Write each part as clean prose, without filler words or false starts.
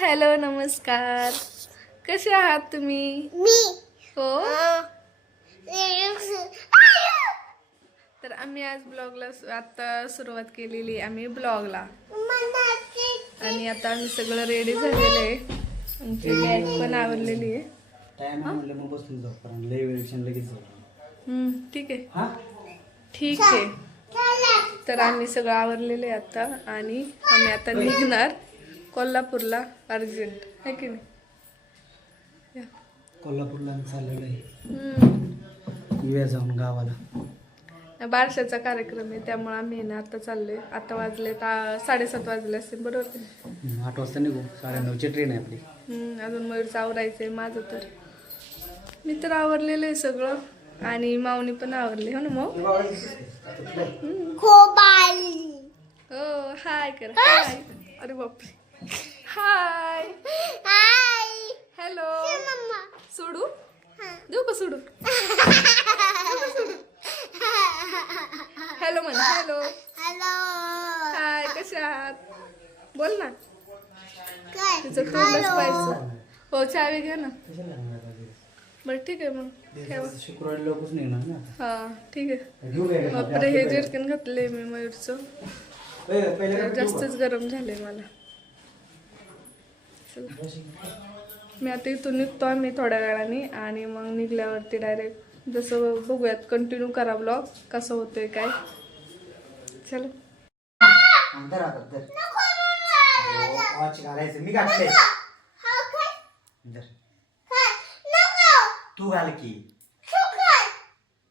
Hello नमस्कार. कसे आहात तुम्ही? हो. तर आम्ही आज ब्लॉगला आता सुरुवात केलेली आम्ही ब्लॉगला आणि आता आम्ही सगळं रेडी झालेलं आहे. आमची बॅग पण आवरलेली आहे. ठीक आहे ठीक आहे. तर आम्ही सगळं आवरलेलं आहे आता आणि आम्ही आता निघणार कोल्हापूरला अर्जंट आहे की नाही. कोल्हापूरला चाललेलो आहे. वेळ जाऊन गावाला बारशाचा कार्यक्रम आहे त्यामुळे आम्ही ना आता चाललोय. आता वाजले 7:30 वाजले असतील बरोबर. 8 वाजता निघू. 9:30ची ट्रेन आहे आपली. अजून मयूरचं आवरायचंय माझं. तर मी तर आवरलेलं आहे सगळं आणि माऊनी पण आवरले हो ना माऊ. हो हाय कर हाय. अरे बापरे हाय हॅलो. सोडू देऊ का सोडू. हॅलो म्हण. हॅलो हाय कसे आहात बोल ना. तिचं तोंडच पाहिजे. हो चावी घ्या ना. बरं ठीक आहे मग ठेवा. शुक्रवारी लवकरच निघणार ना. हा ठीक आहे. बापरे हे जर्किन घातलंय मी मयूरचं. जास्तच गरम झालंय मला. मी आता इथून निघतो आम्ही थोड्या वेळाने आणि मग निघल्यावरती डायरेक्ट जसं बघूयात कंटिन्यू करा ब्लॉग कसं होतोय काय. चलो मी घातले तू घाल की.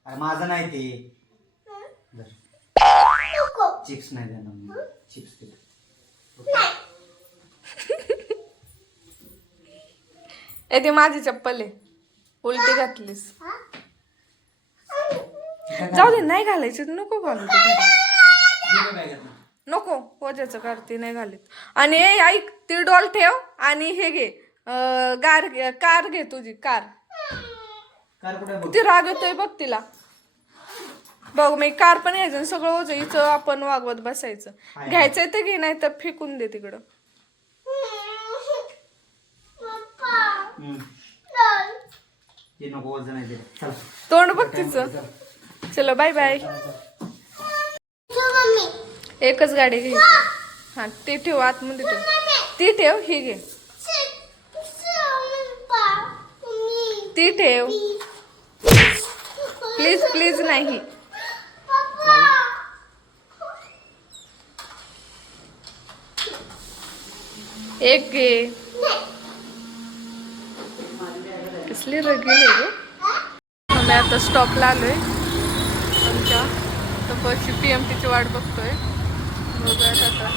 अरे माझं नाही ते. चिप्स नाही देणार. चिप्स दे. ती माझी चप्पल आहे. उलटी घातलीस. जाऊ दे नाही घालायचं. नको घालू नको. पोजाचं करते नाही घालीत. आणि ऐक ती डॉल ठेव आणि हे घे कार घे तुझी कार. ती राग येतोय बघ तिला. बघ मी कार पण यायचं सगळं ओझं हिचं आपण वागवत बसायचं. घ्यायचंय तर घे नाही तर फेकून दे तिकडं. तोंड बघ तिचं. चलो बाय बाय. एकच गाडी घ्यायची. हा ते ठेव आतमध्ये ठेव. ती ठेव ही घे. ती ठेव प्लीज प्लीज नाही. एक घे. कसली रगेल आहे ग. आम्ही आता स्टॉपला आलोय. आमच्या तपशी PMTची वाट बघतोय. बघूयात आता.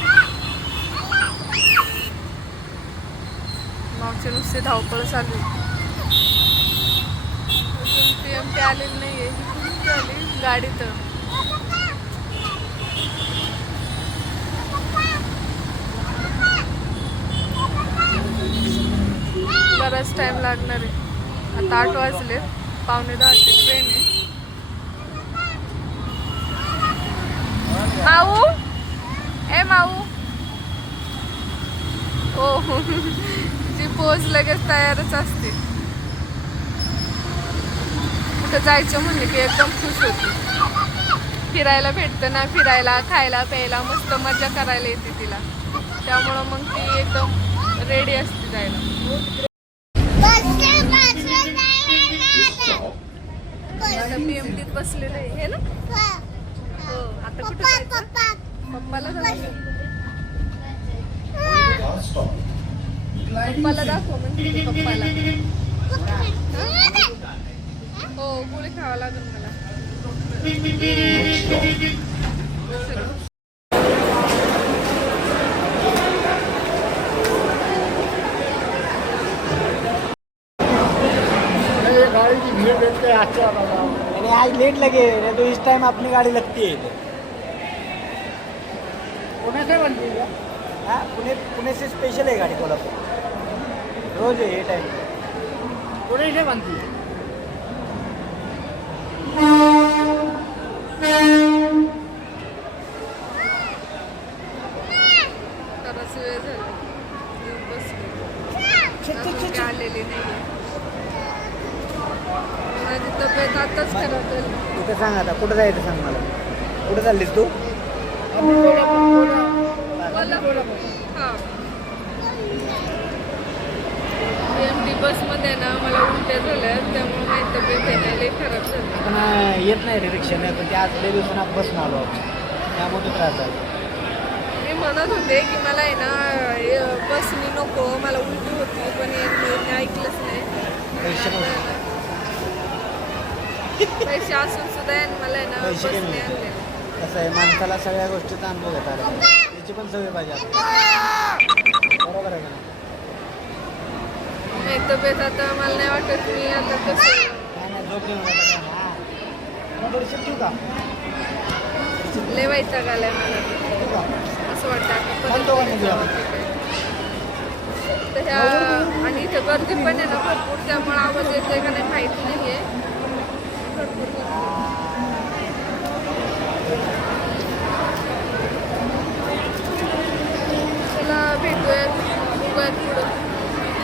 मागची नुसती धावपळ चालू आहे. PMT आलेली नाहीये. आली गाडी तर बराच टाइम लागणार आहे. आता 8 वाजले. 9:45ची ट्रेन आहे. माऊ ए माऊ. हो ती पोच लगेच तयारच असते. कुठं जायचं म्हणलं की एकदम खुश होती. फिरायला भेटतं ना. फिरायला खायला प्यायला मस्त मजा करायला येते तिला. त्यामुळं मग ती एकदम रेडी असते जायला. आता PMTत बसलेलं आहे हे ना. हो आता कुठं जायचं. पप्पाला जायचं. पप्पाला दाखव म्हणजे पप्पाला. हो गोळी खावा लागेल मला. गाड़ी की भीड़ देख के अच्छा लगा. आज लेट लगे नहीं तो इस टाइम अपनी गाड़ी लगती है. पुणे से बनती है. हाँ पुणे से स्पेशल है गाड़ी कोल्हापुर. रोज है ये टाइम. पुणे से बनती है. तरच वेळ झाला. बसले अजून काय आलेली नाहीये. माझी तब्येत आताच खराब झाली. इथं सांग आता कुठं जायचं सांग मला. कुठं चाललीस तू? हा BMT बसमध्ये ना मला उलट्या झाल्या त्यामुळे माझी तब्येत आहे ना लई खराब झाली. आपण येत नाही रे रिक्षाने पण ते आज लय दिवसांना बसून आलो त्यामुळे तो त्रास झाला. मी म्हणत होते की मला आहे ना बसनी नको मला उलटी होती पण यांनी ऐकलंच नाही. पैसे असून सुद्धा यांनी मला आहे ना पैसे बसने कमी आणले. कसं आहे माणसाला सगळ्या गोष्टीचा अनुभव घेता आला त्याची पण सवय पाहिजे आपल्याला. बरोबर आहे का नाही? नाही तब्येत आता मला नाही वाटत मी आता कसं नाही नाही झोप घेऊन जाता का? हां थोडीशी ठेवू का? लय वैताग आलाय मला. ठेवू का? असं वाटतं आता चालतो का परत नाही जावं जेवायला? तिकडे. तर ह्या आणि इथे गर्दी पण आहे ना भरपूर त्यामुळे आवाज येतोय का नाही माहित नाहीये. भरपूर गर्दी. चला भेटूयात बघूयात पुढं.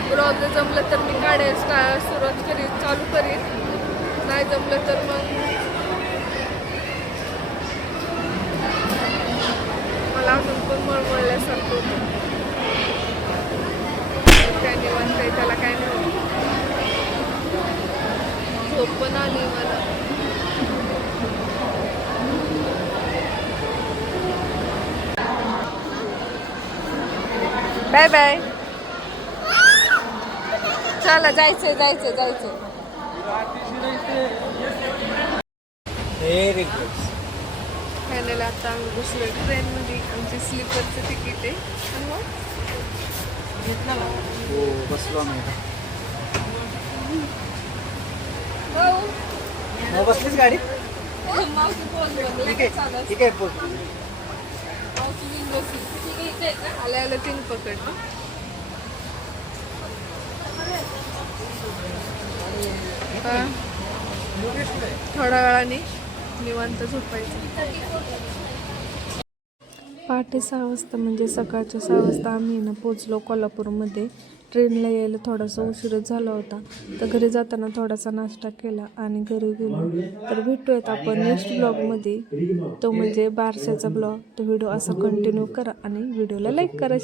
ब्लॉग जर जमलं तर मी काढायला सुरुवात करीन चालू करीन. नाही जमलं तर मग मला अजून पण मळमळल्यासारखं होतं. काय निवांत आहे त्याला काय नाही होत. झोप पण आली मला. Bye bye. चला जायचंय जायचंय जायचंय. Very good. फायनल आता आम्ही बसलो ट्रेनमध्ये. आमची स्लीपरचं तिकीट आहे. आणि मग घेतलं ना. हो बसलो आम्ही. हो मग बसलीच गाडी? मावशी बोल ठीक आहे ठीक आहे बोल. मावशी घेऊन बसली. ठीक आहे का आल्या आल्या तीन पकडलं. थोड्या वेळाने निवांत झोपायचं. पहाटे 6 वाजता म्हणजे सकाळच्या 6 वाजता आम्ही ना पोचलो कोल्हापूरमध्ये. ट्रेनला यायला थोडासा उशीरच झाला होता तर घरी जाताना थोडासा नाश्ता केला आणि घरी गेलो. तर भेटूयात आपण नेक्स्ट ब्लॉगमध्ये. तो म्हणजे बारशाचा ब्लॉग. तो व्हिडिओ असा कंटिन्यू करा आणि व्हिडिओला लाईक करा.